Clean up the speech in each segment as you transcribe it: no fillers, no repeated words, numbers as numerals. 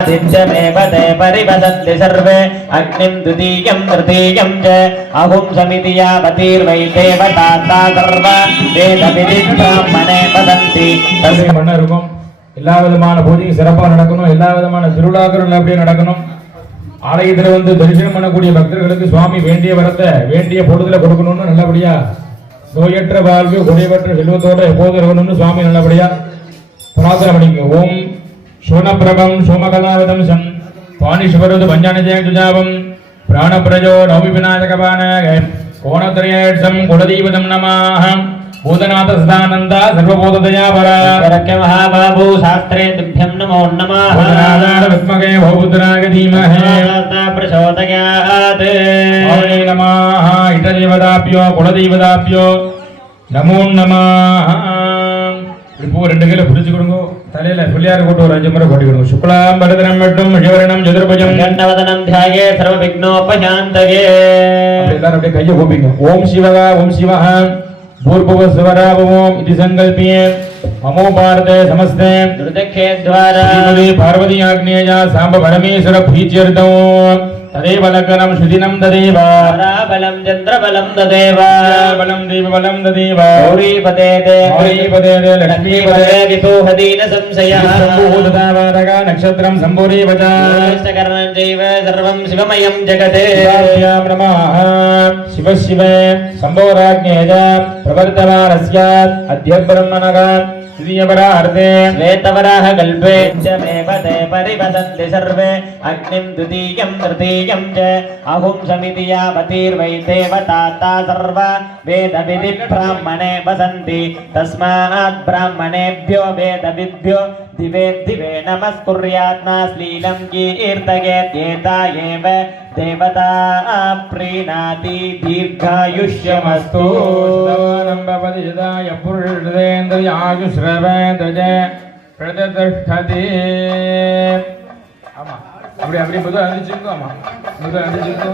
दित्यमेव ते परिवदन्ति सर्वे अग्निं द्वितीयं तृतीयं च अहुं समिति यावतीर्वै देवता सर्वा वेदविधि ब्राह्मणे वदन्ति தசை மண்ண இருக்கும். எல்லா விதமான பூஜையும் சிறப்பாக நடக்கணும். எல்லா விதமான திருவிழாக்கள் அப்படியே நடக்கணும். ஆலயத்தில் வந்து தரிசனம் பண்ணக்கூடிய பக்தர்களுக்கு சுவாமி வேண்டிய வரத்தை வேண்டிய பொழுதுல கொடுக்கணும்னு நல்லபடியா நோயற்ற வாழ்வு குறைவற்ற செல்வத்தோட எப்போது இருக்கணும்னு சுவாமி நல்லபடியா பிரார்த்தனை பண்ணிக்க. ஓம் शोणप्रभं सोमकलावतं सं पाणिश्वरद पंचानजयजुजावं प्राणप्रजो नवविनायकपानग कोणत्रयेत्सं कुलदेवतं नमः भूतनाथ सदानंद सर्वभूतदयापरा करक्य महाबाबू शास्त्रे तुभ्यं नमो नमः भूतनादार विद्महे भवपुत्राय धीमहि प्रचोदयात् ओम नमः इष्टदेवताभ्यो कुलदेवताभ्यो नमो नमः. இப்போ ரெண்டு கையில புடிச்சு கொடுங்க. தலையில பிள்ளையார் போட்டு ஒரு 5 முறை கொட்டி கொடுங்க. சுக்லாம் பரதனம் மட்டும் சிவரணம் சதுர்புஜம் கண்டவதனம் தியாயே சர்வ விக்னோபசாந்தயே. எல்லாரும் அப்படியே கையை கூப்பிங்க. ஓம் சிவகா ஓம் சிவஹ பூர்புவ ஸ்வராபவோம் இதி சங்கல்பியே மமோ பாரதே நமஸ்தே ருதக்கே द्वारा ஸ்ரீமதி பார்வதி ஆக்னேயா சாம்ப பரமேஸ்வர பிரீத்யர்த்தோ तदेव लग्नं शुदिनं ददेव पराबलं चन्द्रबलं ददेव बलं देवबलं ददेव गौरीपदे गौरीपदे लक्ष्मीपदे वितोहदीन संशयः सम्भूतदावारगा नक्षत्रं सम्भूरेव च सकर्णं चैव सर्वं शिवमयं जगते नमः. शिव शिव सम्भोराज्ञेय प्रवर्तमानस्यात् अद्य ब्रह्मणः द्वितीयपरार्धे श्वेतवराह कल्पे जमेव ते परिवदन्ति सर्वे अग्निं द्वितीयं तृतीयं च अहुं समिति यावतीर्वै देवता सर्वा वेदविधि ब्राह्मणे वसन्ति तस्मात् ब्राह्मणेभ्यो वेदविद्भ्यो दिवे दिवे नमस्कुर्यात् श्लीलं कीर्तयेत्येता एव देवता प्रीणाति दीर्घायुष्यमस्तु भवति यदाय पुरुषेन्द्रिय आयुष्रवेन्द्रज प्रतिष्ठति. ஆமா அப்படி அப்படி முதல்ல அடிச்சுக்கோ. ஆமா முதல்ல அடிச்சுக்கோ.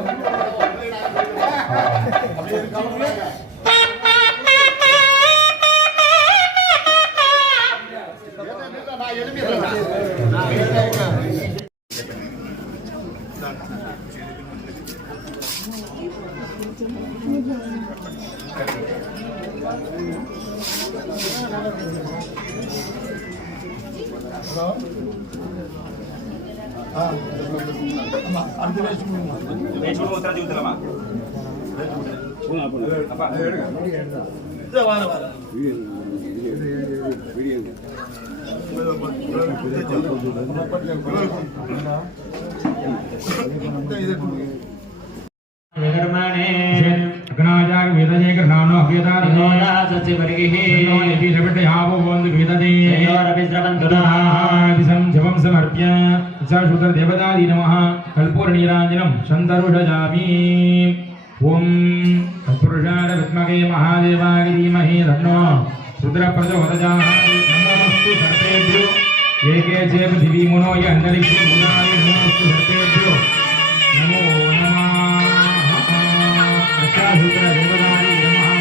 अग्नाजाग वेदजे कृष्णानो अभ्यदार नोया सचिवर्गिः नोनिधि रविटे हावो वंद वेदजे योरभिस्रवन्तुनः दिसं जपं समर्प्य इच्छाशूद्र देवतादि नमः कल्पूरनीराञ्जनं शन्तरुषजामि. ओम तत्पुरुषाय विद्महे महादेवाय धीमहि तन्नो रुद्रप्रचोदयात्. नमोस्तु सर्वेभ्यो एके चेव दिवि मुनो य अन्तरिक्षे मुनाय नमोस्तु सर्वेभ्यो नमो नमः. अष्टाशूद्र देवतादि नमः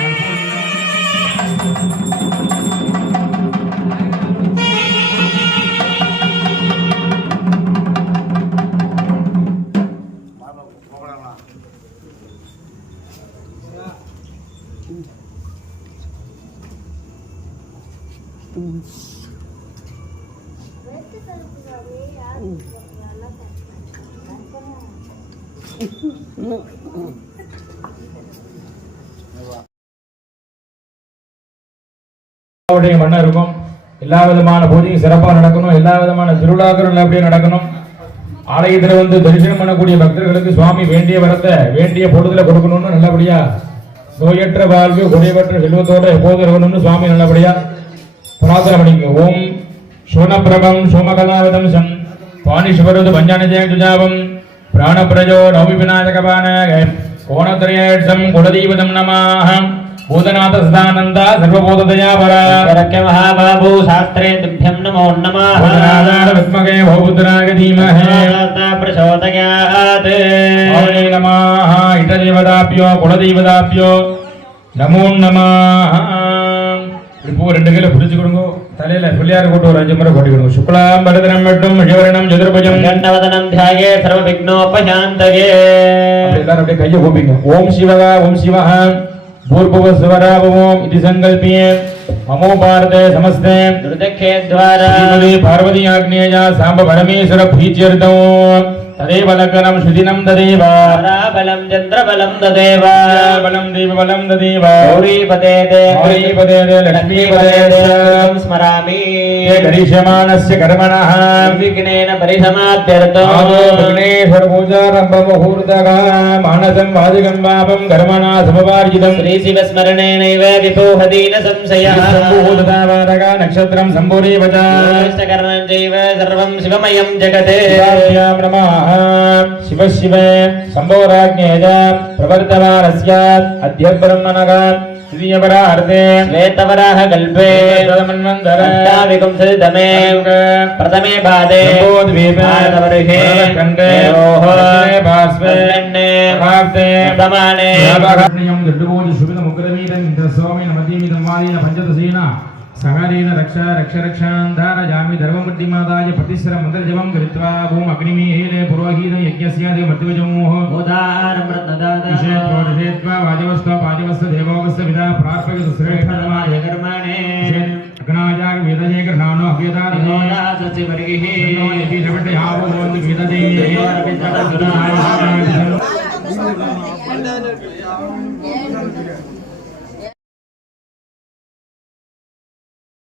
மண்ண இருக்கும். எல்லா விதமான பூஜையும் சிறப்பாக நடக்கணும். எல்லா விதமான திருவிழாக்கள் அப்படியே நடக்கணும். ஆலயத்தில் வந்து தரிசனம் பண்ணக்கூடிய பக்தர்களுக்கு சுவாமி வேண்டிய வரத்தை வேண்டிய பொழுதுல கொடுக்கணும்னு நல்லபடியா நோயற்ற வாழ்வு குறைவற்ற செல்வத்தோட எப்போது இருக்கணும்னு சுவாமி நல்லபடியா பிரார்த்தனை பண்ணிக்க. ஓம் शोणप्रभं सोमकलावतं सं पाणिश्वरद पंचानजयजुजावं प्राणप्रजो नवविनायकपानग कोणत्रयेत्सं कुलदेवतं नमः भूतनाथ सदानंद सर्वभूतदयापरा करक्य महाबाबू शास्त्रे तुभ्यं नमो नमः भूतनादार विद्महे भवपुत्राय धीमहि प्रचोदयात्. ओम नमः इष्टदेवताभ्यो कुलदेवताभ्यो नमो नमः. இப்போ ரெண்டு கையில புடிச்சு கொடுங்க. தலையில பிள்ளையார் கூட்டு ஒரு 5 முறை கொட்டிக்கணும். சுக்லாம் பரதனம் மட்டும் விஜயவரணம் சதுர்புஜம் கண்டவதனம் தியாயே சர்வ விக்னோபசாந்தயே. எல்லாரும் அப்படியே கையை கூப்பிங்க. ஓம் சிவகா ஓம் சிவஹ பூர்புவ ஸ்வராபவோம் இதி சங்கல்பியே மமோ பாரதே நமஸ்தே ருதக்கே द्वारा ஸ்ரீமதி பார்வதி ஆக்னேயா சாம்ப பரமேஸ்வர பிரீத்யர்த்தோ ததேவ லக்னம் சுதினம் ததேவ பராபலம் சந்திரபலம் ததேவ பலம் தேவபலம் ததேவ கௌரீபதே கௌரீபதே லக்ஷ்மீபதே ஸ்மராமி கரிஷ்யமானஸ்ய கர்மணः விக்னேன பரிசமாப்த்யர்த்தோ விக்னேஸ்வர பூஜாரம்ப முகூர்த்தக மானசம் வாதிகம் பாபம் கர்மணா சமவார்ஜிதம் ஸ்ரீ சிவ ஸ்மரணேனைவ விபோஹதீன சம்சயः சம்பூததாவரக நக்ஷத்ரம் சம்பூரேவஜ கர்ணம் ஜைவ சர்வம் சிவமயம் ஜகதே சிவாभ्यां नमः शिव शिव शम्भोराज्ञेय प्रवर्तमानस्यात् अद्य ब्रह्मणः द्वितीयपरार्धे श्वेतवराह कल्पे तदमन्वन्तरं सदितमे प्रथमे पादे शम्भोद्वीपे भारतवर्षे खण्डे पार्श्वे प्राप्ते वर्तमाने व्यापकर्ण्यं दृढबोधि शुभितमुग्रवीरं इन्द्रस्वामी नमतीमिदं वादीन पञ्चदशेन सहारेण रक्षा रक्षान्धारयामि धर्ममूर्तिमादाय प्रतिस्र मन्त्रजपं कृत्वा भूम अग्निमीहेले पुरोहितं यज्ञस्यादि मर्त्यजमोः उदारमृतदादशेत्वा वाजवस्त्वा पाजवस्य देवोगस्य विदा प्रार्पयतु श्रेष्ठतमाय कर्माणे अग्नायाग वेदये गृह्णानो अभ्यदानो सचि वर्गिः नो यदि रवटयावो वेदये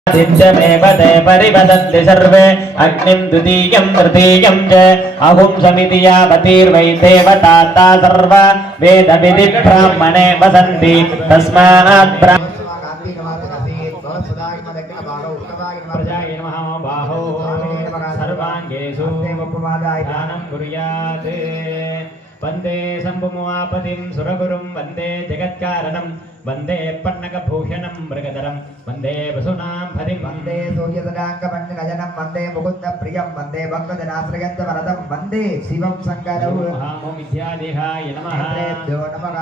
दित्यमेव ते परिवदन्ति सर्वे अग्निं द्वितीयं तृतीयं च अहुं समिति यावतीर्वै देवताता सर्व वेदविधि ब्राह्मणे वसन्ति तस्मात् प्रजाय नमः बाहो सर्वाङ्गेषु दानं कुर्यात् वन्दे शम्भुमुवापतिं सुरगुरुं वन्दे जगत्कारणं वन्दे पन्नगभूषणं मृगधरं वन्दे वसुनां हरिं वन्दे सूर्यसदाङ्गमण्डलजनं वन्दे मुकुन्दप्रियं वन्दे भक्तजनाश्रयन्तवरदं वन्दे शिवं शङ्करौ विद्यादेहाय नमः नमः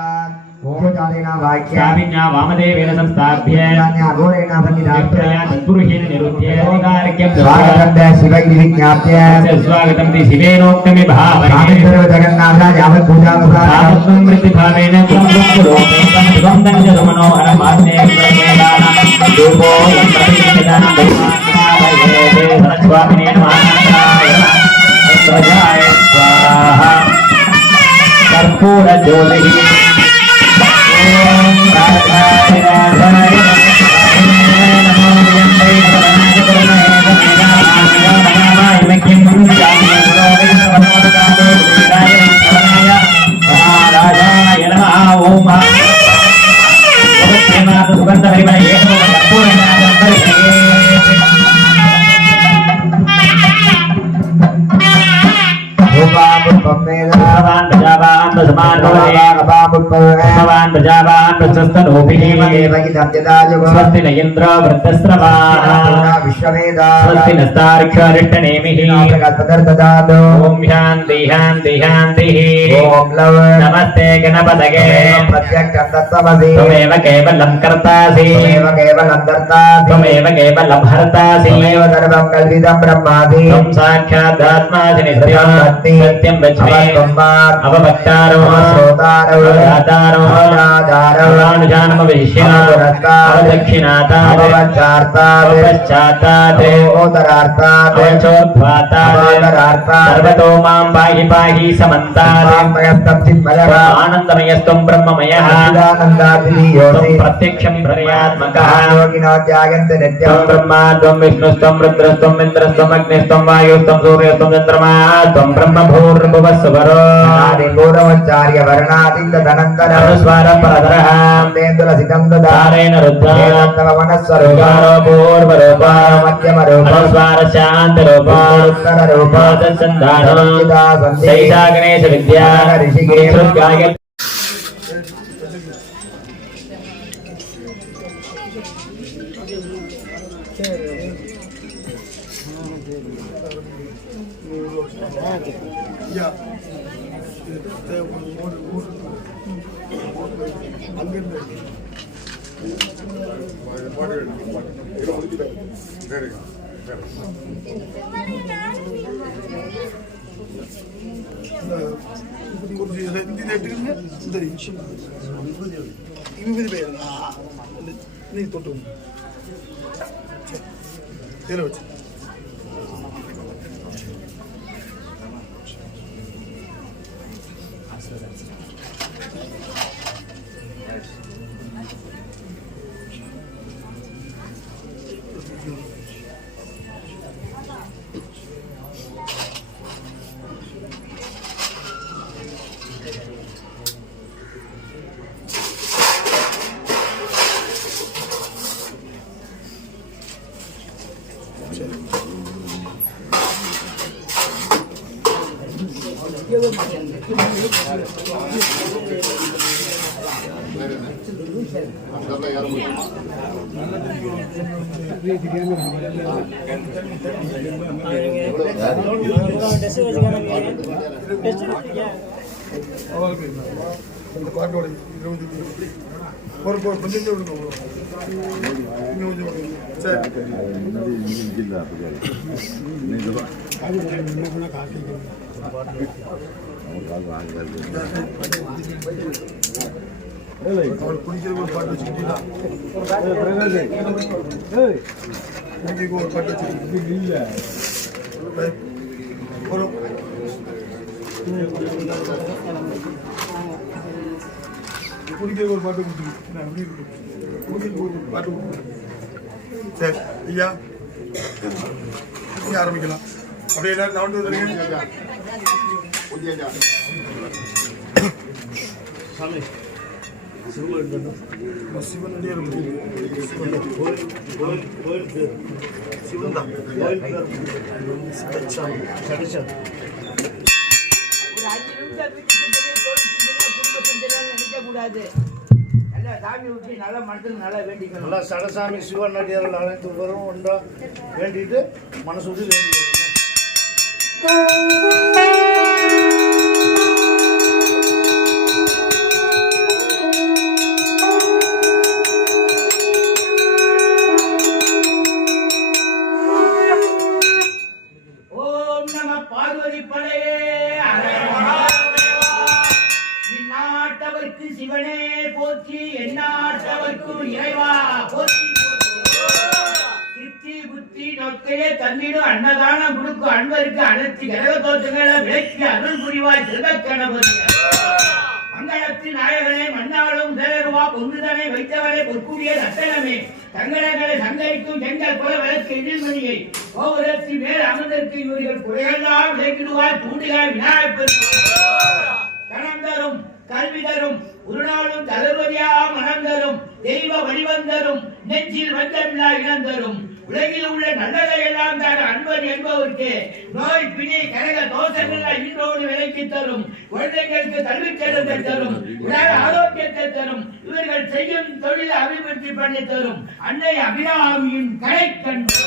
ओमजालेना वाक्या स्वामिन्या वामदेवेन संस्थाप्य अघोरेण सन्निधाप्य तत्पुरुषेण निरुद्ध्य योगार्घ्यं स्वागतं शिवैः विज्ञाप्य स्वागतं ते शिवेनोक्तमि भावने स्वामिन्द्रो जगन्नाथ यावत् पूजानुसारं मृत्युभावेन शिवं मनोहरमात्मे रूपो स्वामिने नमः प्रजाय स्वाहा कर्पूरज्योतिः भगवान् प्रजावान् प्रशस्तनोभिः स्वस्ति न इन्द्रो वृद्धस्रवाः स्वस्ति नस्तार्क्ष्यरिष्टनेमिः ॐ शान्ति शान्ति शान्तिः नमस्ते गणपतये त्वमेव केवलं कर्तासि त्वमेव केवलं हर्तासि त्वं साक्षादात्मासि नित्यं सत्यं वच्मि अवभक्तारो दातारो अनुजानम विशिष्यामो अवदक्षिणातात् पश्चात्तात् सर्वतो मां पाहि पाहि समन्तात् आनन्दमयस्त्वं ब्रह्ममयः त्वं प्रत्यक्षं प्रलयात्मकः त्वं ब्रह्मा त्वं विष्णुस्त्वं रुद्रस्त्वं इन्द्रस्त्वं अग्निस्त्वं वायुस्त्वं सूर्यस्त्वं चन्द्रमा त्वं ब्रह्म भूर्भुवः स्वरो पूर्वचार्य वर्णादिन्द धनंतर अनुस्वार परधरः तेन्दुलसितं ददारेण रुद्र मनस्वरूपारो पूर्वरूपा मध्यमरूपा अनुस्वार शान्तरूपा उत्तररूपा तत्सन्धानो सैषा गणेश विद्या ऋषिकेश ஆரம்பிக்கலாம். அப்படியே எல்லாரும் சடசாமி சிவன் நடிகர்கள் அனைத்து பேரும் ஒன்றா வேண்டிட்டு மனசு விட்டு வேண்டிட்டு சிவனே போற்றி எந்நாட்டவர்க்கும் இறைவா போற்றி திருப்தி புத்தி நோக்கையே தன்னிடும் அன்னதானம் கொடுக்கும் அன்பருக்கு அனைத்து கிரக தோற்றங்களை விளக்கி அருள் புரிவாய் செல்வக்கணபதி மங்களத்தின் நாயகனே மன்னாளும் சேரருவா பொங்குதனை வைத்தவரை பொற்கூடிய ரத்தனமே தங்கடங்களை சங்கரிக்கும் செங்கல் போல விளக்கு எதிர்மணியை கோபுரத்தின் மேல் அமர்ந்திருக்கு இவர்கள் குறையெல்லாம் விளக்கிடுவார் தூண்டுகாய் விநாயகர் கணம் தரும் கல்வி தரும் ஒரு நாளும் தளர்வதியா மனம் தரும் தெய்வ வடிவம் தரும் நெஞ்சில் வந்தமில்லா இனம் தரும் உலகில் உள்ள நல்லதை எல்லாம் தான் அன்பன் என்பவருக்கு நோய் பிணி கரக தோஷங்கள் இன்றோடு விலைக்கு தரும் குழந்தைகளுக்கு கல்வி செல்வத்தை தரும் உலக ஆரோக்கியத்தை தரும் இவர்கள் செய்யும் தொழிலை அபிவிருத்தி பண்ணி தரும் அன்னை அபிராமியின் கலை கண்டு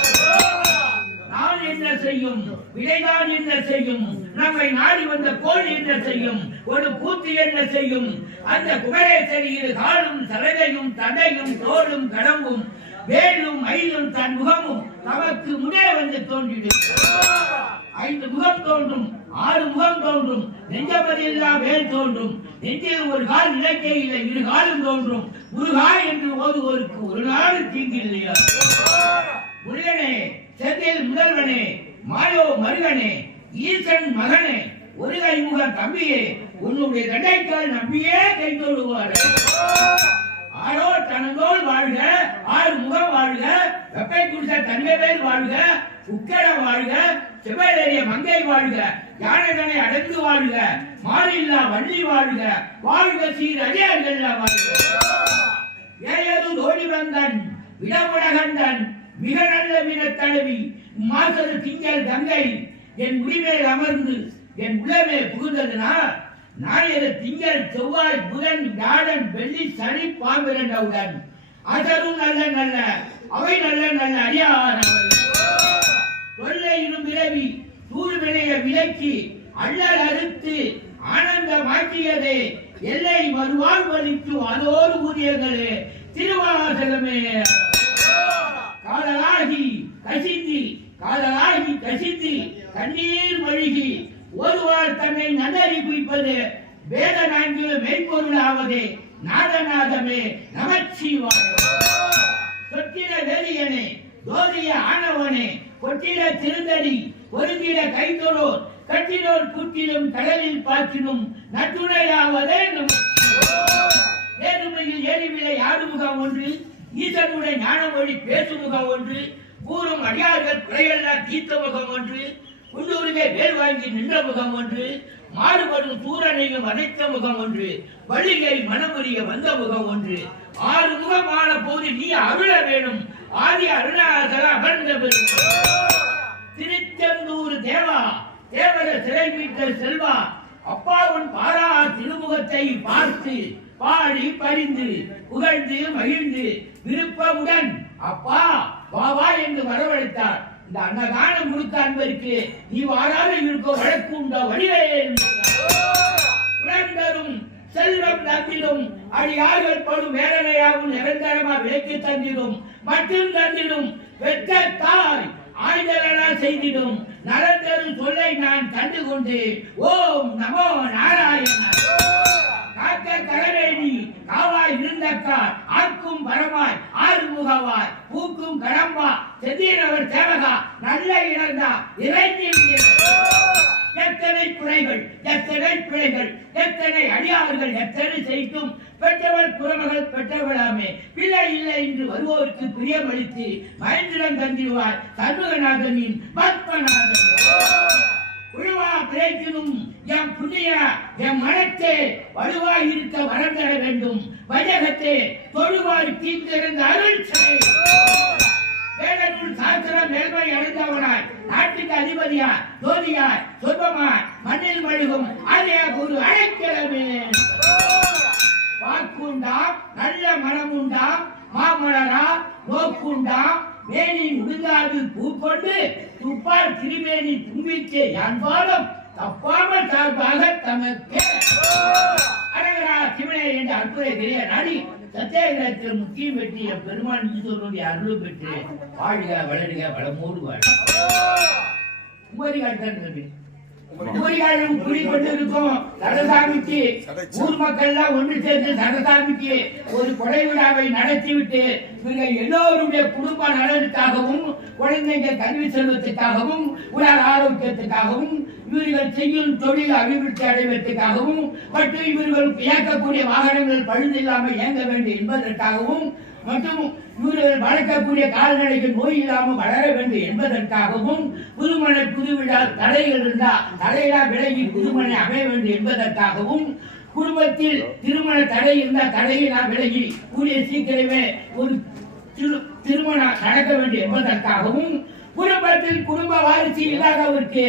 நான் என்ன செய்யும் விடைதான் என்ன செய்யும் நம்மை நாடி வந்த கோள் என்ன செய்யும் ஒரு கூத்து என்ன செய்யும் அந்த குமரேசரியில் காலும் சலகையும் தடையும் தோளும் கடம்பும் வேலும் மயிலும் தன் முகமும் நமக்கு முன்னே வந்து தோன்றிடும் 5 முகம் தோன்றும் 6 முகம் தோன்றும் நெஞ்சமதெல்லாம் வேல் தோன்றும் நெஞ்சில் ஒரு கால் இலக்கே இல்லை 2 காலும் தோன்றும் முருகா என்று ஓதுவோருக்கு ஒரு நாள் தீங்கில்லையா முருகனே செந்தில் முதல்வனே மாயோ மருகனே ஈசன் மகனே ஒரு கைமுக தம்பியே உன்னுடைய தண்டைக்கால் நம்பியே கை தொழுவார் ஆரோ தனதோல் வாழ்க 6 முகம் வாழ்க வெப்பை குடிச தன்மைவேல் வாழ்க உக்கட வாழ்க செவ்வழறிய மங்கை வாழ்க யானைதனை அடர்ந்து வாழ்க மாறில்லா வள்ளி வாழ்க வாழ்க சீர் அடியார்கள் வாழ்க ஏயது தோழி வந்தன் விடமுடகண்டன் மிக நல்ல மீன தழுவி மாசது திங்கள் கங்கை என் முடிமேல் அமர்ந்து என் உள்ளமே புகுந்ததுனா ஞாயிறு திங்கள் செவ்வாய் புதன் வியாழன் வெள்ளி சனி பாம்பிரண்டவுடன் அதரும் நல்ல நல்ல அவை நல்ல நல்ல அடியார் தொல்லை இரும் பிறவி தூர்வினைய விலக்கி அள்ளல் அறுத்து ஆனந்தமாக்கியதே எல்லை வருவாழ்வளிக்கும் அதோடு ஊதியங்களே திருவாசகமே. காதலாகி கசிந்தி கண்ணீர் மழுகி ஒருவர் தன்னை நன்னறி குவிப்பது வேத நான்கு மெய்ப்பொருளாவது நாதநாதமே நமச்சிவாய. சொத்திர வேதியனே ஜோதிய ஆணவனே கொட்டிட திருந்தடி ஒருங்கிட கைத்தொழோர் கட்டினோர் கூட்டிலும் கடலில் பாற்றினும் நட்டுணையாவதே ஏறுமையில் ஏறிவிலை ஆடுமுகம் ஒன்று ஈசனுடைய ஞானமொழி பேசுமுகம் ஒன்று கூறும் அடியார்கள் குறையெல்லாம் தீர்த்த முகம் ஒன்று உள்ளூரிலே வேல் வாங்கி நின்ற முகம் ஒன்று மாறுபடும் சூரனையும் அனைத்த முகம் ஒன்று வள்ளிகை மனமுறிய வந்த முகம் ஒன்று 6 முகமான போது நீ அருள வேணும் ஆதி அருணாசல அமர்ந்த திருச்செந்தூர் தேவா தேவர சிறை மீட்ட செல்வா அப்பாவின் பாரா திருமுகத்தை பார்த்து பாடி பறிந்து புகழ்ந்து மகிழ்ந்து விருப்பமுடன் அப்பா வாவா என்று வரவழைத்தார். இந்த அன்னதானம் கொடுத்த அன்பருக்கு நீ வாராத இருக்க வழக்கு உண்டோ வழிவேல் செல்வம் தந்திடும் அடியார்கள் படும் வேதனையாகவும் நிரந்தரமா விலைக்கு தந்திடும் மட்டும் தந்திடும் வெற்றத்தாய் ஆய்தலனா செய்திடும் நலந்தரும் சொல்லை நான் கண்டு கொண்டு ஓம் நமோ நாராயண காக்க கரவேணி காவாய் இருந்தக்கார் ஆக்கும் பரமாய் ஆறுமுகவாய் பூக்கும் கடம்பா செதீரவர் சேவகா நல்ல இழந்தா இறைஞ்சி எத்தனை குறைகள் எத்தனை பிழைகள் எத்தனை அடியார்கள் எத்தனை செய்தும் பெற்றவள் குறமகள் பெற்றவளாமே பிள்ளை இல்லை என்று வருவோருக்கு பிரியமளித்து மகேந்திரன் தந்திடுவார் சண்முகநாதனின் பத்மநாதன் உழுவா பிழைக்கினும் எம் புண்ணிய எம் மனத்தே வலுவாய் இருக்க வரம் தர வேண்டும் வஜகத்தே தொழுவாய் தீர்ந்திருந்த அருள் செய் வேதனுள் சாஸ்திரம் மேல்மை அடைந்தவனாய் நாட்டுக்கு அதிபதியாய் ஜோதியாய் சொர்பமாய் மண்ணில் மழுகும் ஆலய குரு அழைக்கிறமே. வாக்குண்டாம் நல்ல மனமுண்டாம் மாமலரா நோக்குண்டாம் மேனி முழுங்காது பூக்கொண்டு துப்பால் திருமேனி தும்பிக்கு யான்பாலும் தப்பாமல் சார்பாக தமக்கே அரகரா சிவனே என்ற அற்புத கிரிய நாடி சத்தியாகிரகத்தில் முக்கியம் பெற்றிய பெருமான் ஈஸ்வரனுடைய அருள் பெற்று வாழ்க வளருக வளமோடு வாழ். குமரிகாலும் குடிக்கொண்டிருக்கும் சரசாமிக்கு ஊர் மக்கள் எல்லாம் ஒன்று சேர்ந்து சரசாமிக்கு ஒரு கொடை விழாவை நடத்திவிட்டு இவர்கள் எல்லோருடைய குடும்ப நலனுக்காகவும் குழந்தைகள் கல்வி செல்வதற்காகவும் உடல் ஆரோக்கியத்துக்காகவும் இவர்கள் செய்யும் தொழில் அபிவிருத்தி அடைவதற்காகவும் மற்றும் இவர்கள் இயக்கக்கூடிய வாகனங்கள் பழுதில்லாமல் இயங்க வேண்டும் என்பதற்காகவும் மற்றும் இவர்கள் வளர்க்கக்கூடிய கால்நடைகள் நோய் இல்லாமல் வளர வேண்டும் என்பதற்காகவும் புதுமனை புதுவிழா தடைகள் இருந்தால் தடையிலா விலகி புதுமனை அமைய வேண்டும் என்பதற்காகவும் குடும்பத்தில் திருமண தடை இருந்தால் தடையிலா விலகி கூடிய சீக்கிரமே ஒரு திருமணம் நடக்க வேண்டும் என்பதற்காகவும் குடும்பத்தில் குடும்ப வாரிசு இல்லாதவருக்கு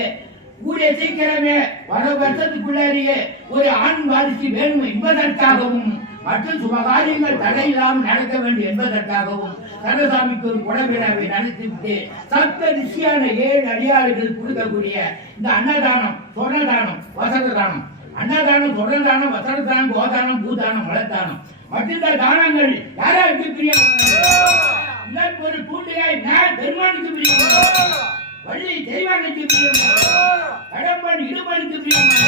கூடிய சீக்கிரமே வர வருஷத்துக்குள்ளேயே ஒரு ஆண் வாரிசு வேணும் என்பதற்காகவும் மற்றும் சுபகாரியங்கள் தடையில்லாமல் நடக்க வேண்டும் என்பதற்காகவும் சரசாமிக்கு ஒரு குடவிழாவை நடத்திவிட்டு சப்த ரிஷியான 7 அடியாளர்கள் கொடுக்கக்கூடிய இந்த அன்னதானம் சொர்ணதானம் வசனதானம் அன்னதானம் சொர்ணதானம் வசனதானம் கோதானம் பூதானம் மலத்தானம் மற்ற தானங்கள் யாராருக்கு பிரியமான ஒரு தூண்டியாய் நான் பெருமானுக்கு பிரியமான வள்ளி தெய்வானுக்கு பிரியமான கடம்பன் இடுமனுக்கு பிரியமான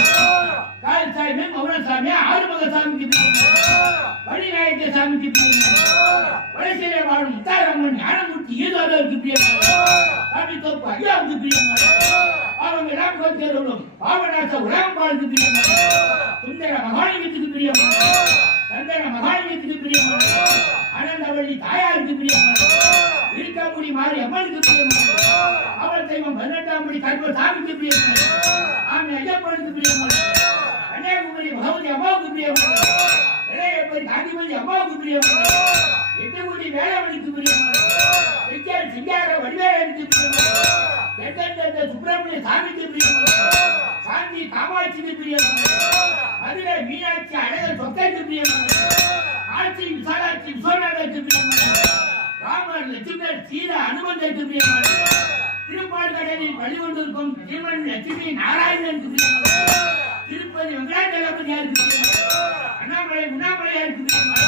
கால்சாமி மௌனசாமி ஆறுமுகசாமிக்கு பிரியமான வள்ளிநாயக்க சாமிக்கு பிரியமான வடசிலே வாழும் முத்தாரம்மன் ஞானமூர்த்தி ஈதோருக்கு பிரியமான சாமி தோப்பு ஐயாவுக்கு பிரியமான அவங்க எல்லாம் கொஞ்சம் பாவநாச உலகம்பாளுக்கு பிரியமான சுந்தர மகாலிங்கத்துக்கு பிரியமான சந்தன மகாலிங்கத்துக்கு பிரியமான ஆனந்தவள்ளி தாயாருக்கு பிரியமான இருக்கமுடி மாறி அம்மனுக்கு பிரியமான அவள் தெய்வம் 18ஆம் படி கர்ம சாமிக்கு பிரியமான ஆமி ஐயப்பனுக்கு பிரியமான கன்னியாகுமரி பகவதி அம்மாவுக்கு பிரியமான இளையப்பரி காந்திமதி அம்மாவுக்கு பிரியமான எட்டுக்குடி வேளாமணிக்கு பிரியமான சிங்கார வடிவேலனுக்கு பிரியமான எட்டெட்ட சுப்பிரமணிய சாமிக்கு பிரியமான சாந்தி காமாட்சிக்கு பிரியமான மதுரை மீனாட்சி அழகர் சொக்கைக்கு பிரியமான ஆட்சி விசாலாட்சி விஸ்வநாதருக்கு பிரியமான ராமர் லட்சுமணர் சீதா அனுமந்தருக்கு பிரியமான திருப்பால்கடலில் வழிகொண்டிருக்கும் திருமண் லட்சுமி நாராயணனுக்கு பிரியமான திருப்பதி வெங்கடாச்சலபதியாருக்கு பிரியமான அண்ணாமலை உண்ணாமலையாருக்கு பிரியமான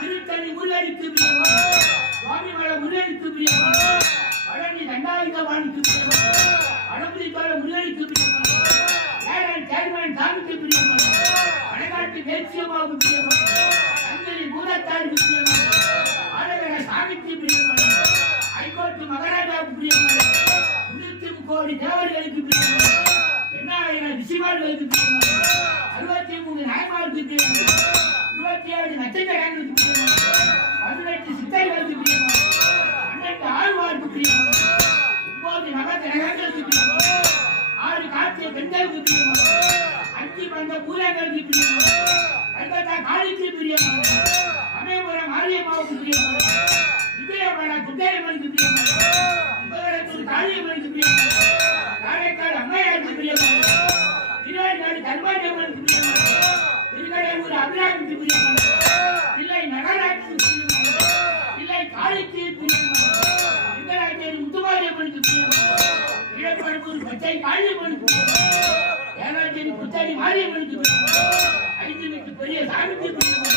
திருத்தணி முருகன் முருகனுக்கு பிரியமான சுவாமி மலை முருகனுக்கு பிரியமான பழனி தண்டாயுதபாணிக்கு பிரியமான வடபுரிக்கால முருகனுக்கு பிரியமான ஏழன் சேர்மன் சாமிக்கு பிரியமான வடநாட்டு தேசியமாவுக்கு பிரியமான தங்கரி மூலத்தாருக்கு பிரியமான ஆடவர சாமிக்கு பிரியமான ஐகோர்ட்டு மகாராஜாவுக்கு பிரியமான 103 கோடி தேவர்களுக்கு பிரியமான எண்ணாயிரம் ரிஷிமார்களுக்கு பிரியமான 63 நாயமாருக்கு பிரியமான 27 நட்சத்திரங்களுக்கு பிரியமான 18 சித்தர்களுக்கு பிரியமான 12 ஆழ்வாருக்கு பிரியமான 9 நவகிரகங்களுக்கு பிரியமான 6 காட்சிய பெண்களுக்கு பிரியமான 5 பந்த பூரங்களுக்கு பிரியமான 50 காளிக்கு பிரியமான அமேபுரம் மாரியம்மாவுக்கு பிரியமான விஜயபுர சுந்தரமனுக்கு பிரியமான விபகரத்தூர் காளியம்மனுக்கு பிரியமான காரைக்கால் அம்மையாருக்கு பிரியமான திருவாய்நாடு கருமாரியம்மனுக்கு பிரியமான திருக்கடையூர் அபிராமிக்கு பிரியமான இல்லை நகராட்சிக்கு பிரியமான இல்லை காளிக்கு பிரியமான திருக்கடையூர் முத்துமாரியம்மனுக்கு பிரியமான இளப்பரப்பூர் பச்சை காளியம்மனுக்கு பிரியமான ஏனாச்சேரி புத்தடி மாரியம்மனுக்கு பிரியமான 5 வீட்டு பெரிய சாமிக்கு பிரியமான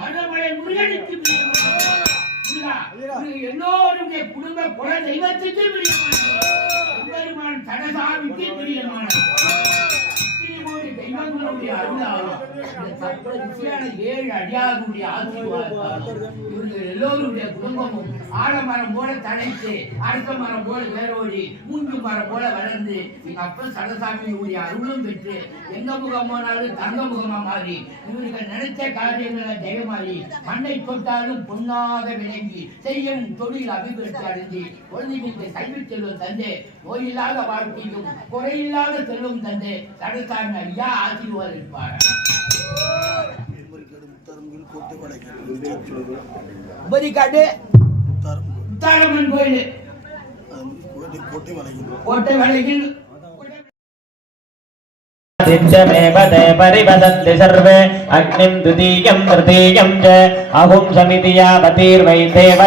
மருதமலை முருகனுக்கு பிரியமான எல்லோருடைய குடும்ப குல தெய்வத்துக்கு பிரியமான பெருமான் தனசாமிக்கு பிரியமான தெய்வங்களுடைய அருளாலும் இந்த தற்போதையான 7 அடியாருடைய ஆசீர்வாதத்தாலும் இவர்கள் எல்லோருடைய குடும்பமும் ஆலமரம் போல தழைத்து அரச மரம் போல வேரோடி மூன்று மரம் போல வளர்ந்து எங்க அப்பன் சடசாமியுடைய அருளும் பெற்று எந்த முகம் போனாலும் தங்க முகமா மாறி இவர்கள் நினைச்ச காரியங்களை ஜெயமாறி மண்ணை தொட்டாலும் பொன்னாக விளங்கி செய்யும் தொழில் அபிவிருத்தி அடைந்து குழந்தைகளுக்கு கல்வி செல்வம் தந்து நோயில்லாத வாழ்க்கையும் குறையில்லாத செல்வம் தந்து சடசாமி ஐயா ஆசீர்வாதம் இருப்பார். உபரிக்காடு முத்தாரம்மன் கோயில் கோட்டை வளையில் सिद्धमेव ते परिवदन्ति सर्वे अग्निं द्वितीयं तृतीयं च अहुं समिति यावतीर्वै देव